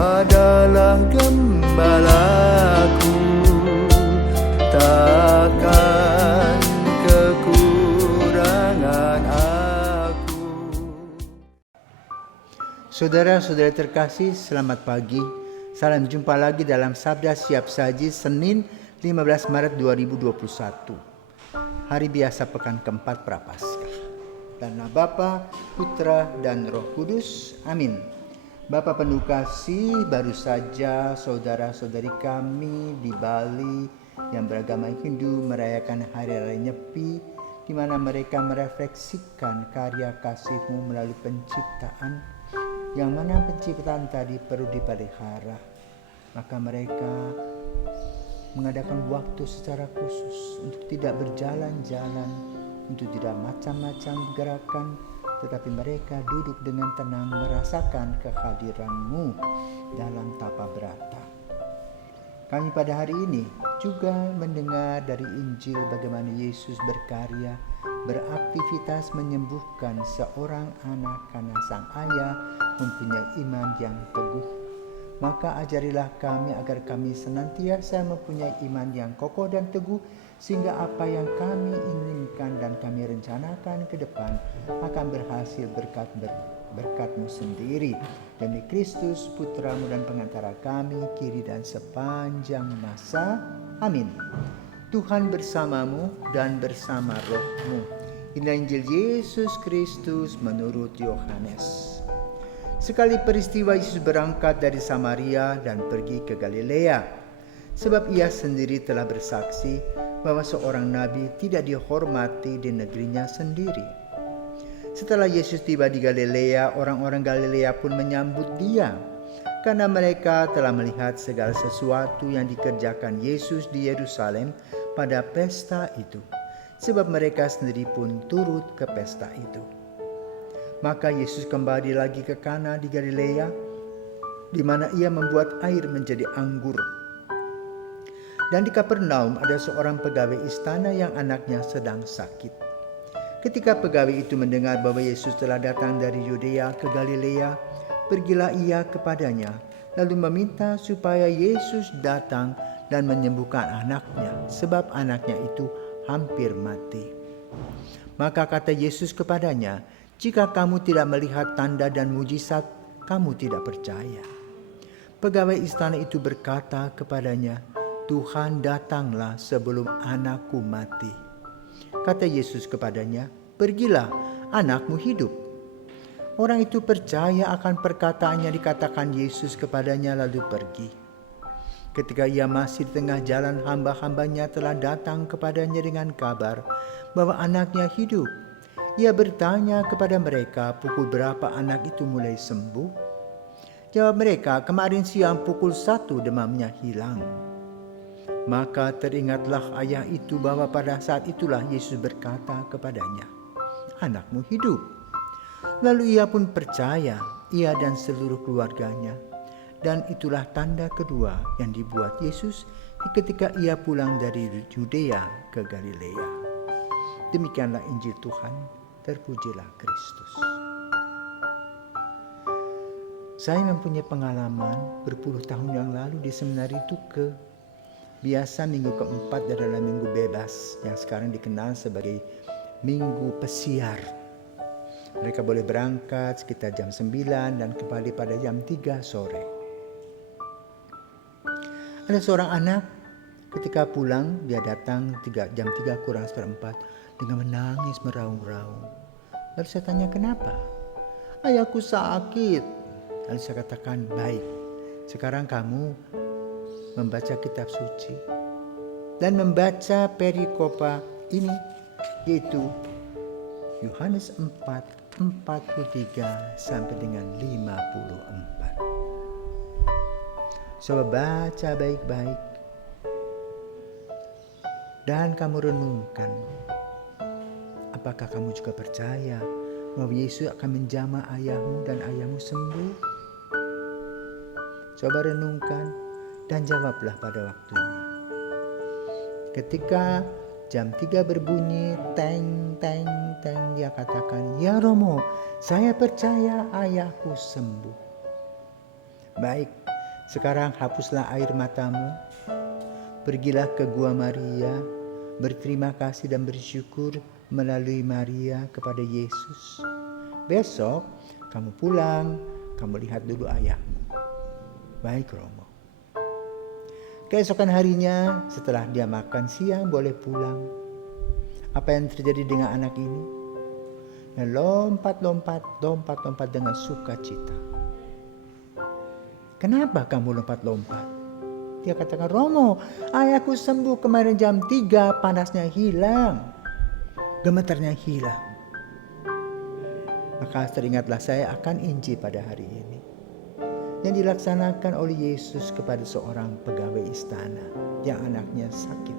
adalah gembalaku, takkan kekurangan aku. Saudara-saudara terkasih, selamat pagi. Salam jumpa lagi dalam Sabda Siap Saji Senin 15 Maret 2021. Hari biasa pekan keempat Prapaskah. Dan nama Bapa, Putra, dan Roh Kudus. Amin. Bapa penuh kasih, baru saja saudara-saudari kami di Bali yang beragama Hindu merayakan Hari Raya Nyepi, di mana mereka merefleksikan karya kasih-Mu melalui penciptaan, yang mana penciptaan tadi perlu dipelihara. Maka mereka mengadakan waktu secara khusus untuk tidak berjalan-jalan, untuk tidak macam-macam gerakan, tetapi mereka duduk dengan tenang merasakan kehadiran-Mu dalam tapa berata. Kami pada hari ini juga mendengar dari Injil bagaimana Yesus berkarya, beraktivitas menyembuhkan seorang anak karena sang ayah mempunyai iman yang teguh. Maka ajarilah kami agar kami senantiasa mempunyai iman yang kokoh dan teguh, sehingga apa yang kami inginkan dan kami rencanakan ke depan akan berhasil berkat-Mu sendiri. Demi Kristus, Putra-Mu dan pengantara kami, kini dan sepanjang masa. Amin. Tuhan bersamamu dan bersama roh-Mu. Inilah Injil Yesus Kristus menurut Yohanes. Sekali peristiwa Yesus berangkat dari Samaria dan pergi ke Galilea, sebab ia sendiri telah bersaksi bahwa seorang nabi tidak dihormati di negerinya sendiri. Setelah Yesus tiba di Galilea, orang-orang Galilea pun menyambut Dia, karena mereka telah melihat segala sesuatu yang dikerjakan Yesus di Yerusalem pada pesta itu, sebab mereka sendiri pun turut ke pesta itu. Maka Yesus kembali lagi ke Kana di Galilea, di mana ia membuat air menjadi anggur. Dan di Kapernaum ada seorang pegawai istana yang anaknya sedang sakit. Ketika pegawai itu mendengar bahwa Yesus telah datang dari Yudea ke Galilea, pergilah ia kepadanya, lalu meminta supaya Yesus datang dan menyembuhkan anaknya, sebab anaknya itu hampir mati. Maka kata Yesus kepadanya, "Jika kamu tidak melihat tanda dan mujizat, kamu tidak percaya." Pegawai istana itu berkata kepadanya, "Tuhan, datanglah sebelum anakku mati." Kata Yesus kepadanya, "Pergilah, anakmu hidup." Orang itu percaya akan perkataan yang dikatakan Yesus kepadanya lalu pergi. Ketika ia masih di tengah jalan, hamba-hambanya telah datang kepadanya dengan kabar bahwa anaknya hidup. Ia bertanya kepada mereka, "Pukul berapa anak itu mulai sembuh?" Jawab mereka, "Kemarin siang pukul 1 demamnya hilang." Maka teringatlah ayah itu bahwa pada saat itulah Yesus berkata kepadanya, "Anakmu hidup." Lalu ia pun percaya, ia dan seluruh keluarganya. Dan itulah tanda kedua yang dibuat Yesus ketika ia pulang dari Yudea ke Galilea. Demikianlah Injil Tuhan. Terpujilah Kristus. Saya mempunyai pengalaman berpuluh tahun yang lalu di seminari Tuke. Biasa minggu keempat adalah minggu bebas yang sekarang dikenal sebagai minggu pesiar. Mereka boleh berangkat sekitar jam 9 dan kembali pada jam 3 sore. Ada seorang anak ketika pulang, dia datang jam 3 kurang seperempat dengan menangis meraung-raung. Lalu saya tanya, "Kenapa?" "Ayahku sakit." Lalu saya katakan, "Baik, sekarang kamu membaca kitab suci dan membaca perikopa ini, yaitu Yohanes 4:43 sampai dengan 54. Coba baca baik-baik dan kamu renungkan. Apakah kamu juga percaya bahwa Yesus akan menjamah ayahmu dan ayahmu sembuh? Coba renungkan dan jawablah pada waktunya. Ketika jam 3 berbunyi, teng, teng, teng, dia katakan, "Ya Romo, saya percaya ayahku sembuh." Baik, Sekarang hapuslah air matamu, pergilah ke Gua Maria, berterima kasih dan bersyukur melalui Maria kepada Yesus. Besok kamu pulang, kamu lihat dulu ayahmu. Baik Romo. Keesokan harinya setelah dia makan siang boleh pulang. Apa yang terjadi dengan anak ini? Dia lompat-lompat dengan sukacita. Kenapa kamu lompat-lompat? Dia katakan, Romo, ayahku sembuh kemarin jam 3, panasnya hilang, gemetarnya hilang. Maka teringatlah saya akan Injil pada hari ini yang dilaksanakan oleh Yesus kepada seorang pegawai istana yang anaknya sakit.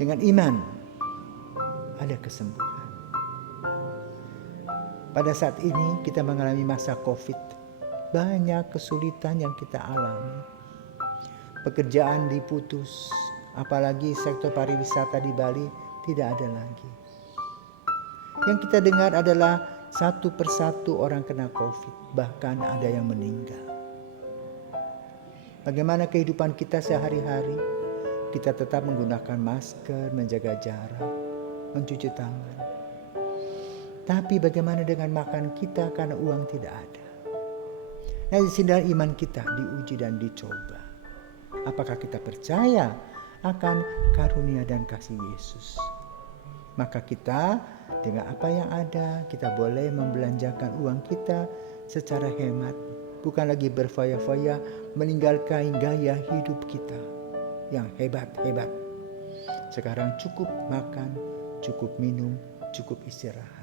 Dengan iman ada kesembuhan. Pada saat ini kita mengalami masa COVID. Banyak kesulitan yang kita alami. Pekerjaan diputus, apalagi sektor pariwisata di Bali tidak ada lagi. Yang kita dengar adalah satu persatu orang kena COVID, bahkan ada yang meninggal. Bagaimana kehidupan kita sehari-hari? Kita tetap menggunakan masker, menjaga jarak, mencuci tangan. Tapi bagaimana dengan makan kita karena uang tidak ada? Nah, di sini iman kita diuji dan dicoba. Apakah kita percaya akan karunia dan kasih Yesus? Maka kita dengan apa yang ada, kita boleh membelanjakan uang kita secara hemat. Bukan lagi berfoya-foya meninggalkan gaya hidup kita yang hebat-hebat. Sekarang cukup makan, cukup minum, cukup istirahat.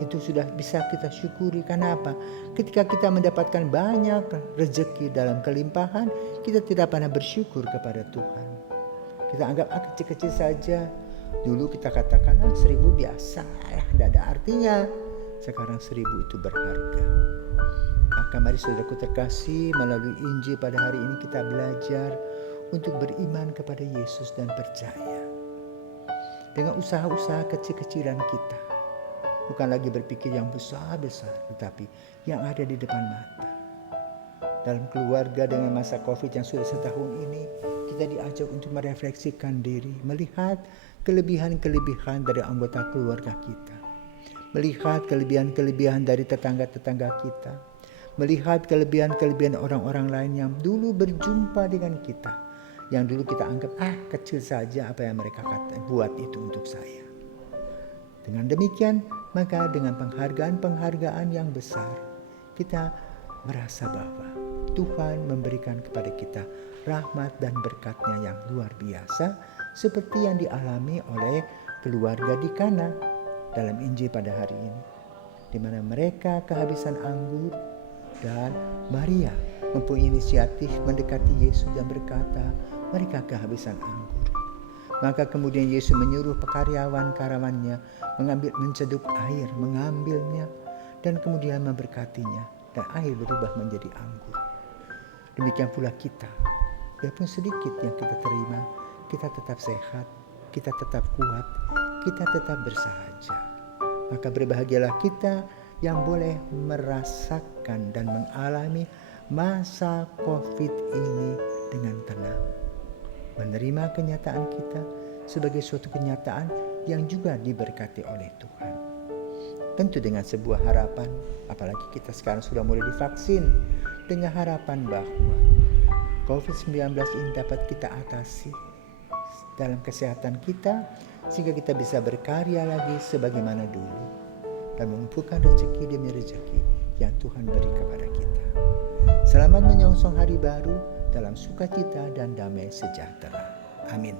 Itu sudah bisa kita syukuri. Karena apa? Ketika kita mendapatkan banyak rezeki dalam kelimpahan, kita tidak pernah bersyukur kepada Tuhan. Kita anggap kecil-kecil saja. Dulu kita katakan 1.000 biasa, tidak ada artinya. Sekarang 1.000 itu berharga. Maka mari saudaraku terkasih, melalui Injil pada hari ini kita belajar untuk beriman kepada Yesus dan percaya. Dengan usaha-usaha kecil-kecilan kita. Bukan lagi berpikir yang besar-besar, tetapi yang ada di depan mata. Dalam keluarga dengan masa COVID yang sudah setahun ini, kita diajak untuk merefleksikan diri, melihat kelebihan-kelebihan dari anggota keluarga kita. Melihat kelebihan-kelebihan dari tetangga-tetangga kita. Melihat kelebihan-kelebihan orang-orang lain yang dulu berjumpa dengan kita. Yang dulu kita anggap, kecil saja apa yang mereka buat itu untuk saya. Dengan demikian, maka dengan penghargaan-penghargaan yang besar, kita merasa bahwa Tuhan memberikan kepada kita rahmat dan berkat-Nya yang luar biasa, seperti yang dialami oleh keluarga di Kana dalam Injil pada hari ini, di mana mereka kehabisan anggur dan Maria mempunyai inisiatif mendekati Yesus dan berkata, mereka kehabisan anggur. Maka kemudian Yesus menyuruh karyawan-karyawannya menceduk air, mengambilnya, dan kemudian memberkatinya, dan air berubah menjadi anggur. Demikian pula kita, biarpun sedikit yang kita terima, kita tetap sehat, kita tetap kuat, kita tetap bersahaja. Maka berbahagialah kita yang boleh merasakan dan mengalami masa COVID ini dengan tenang. Menerima kenyataan kita sebagai suatu kenyataan yang juga diberkati oleh Tuhan. Tentu dengan sebuah harapan, apalagi kita sekarang sudah mulai divaksin, dengan harapan bahwa COVID-19 ini dapat kita atasi dalam kesehatan kita, sehingga kita bisa berkarya lagi sebagaimana dulu dan mengumpulkan rezeki demi rezeki yang Tuhan beri kepada kita. Selamat menyongsong hari baru dalam sukacita dan damai sejahtera. Amin.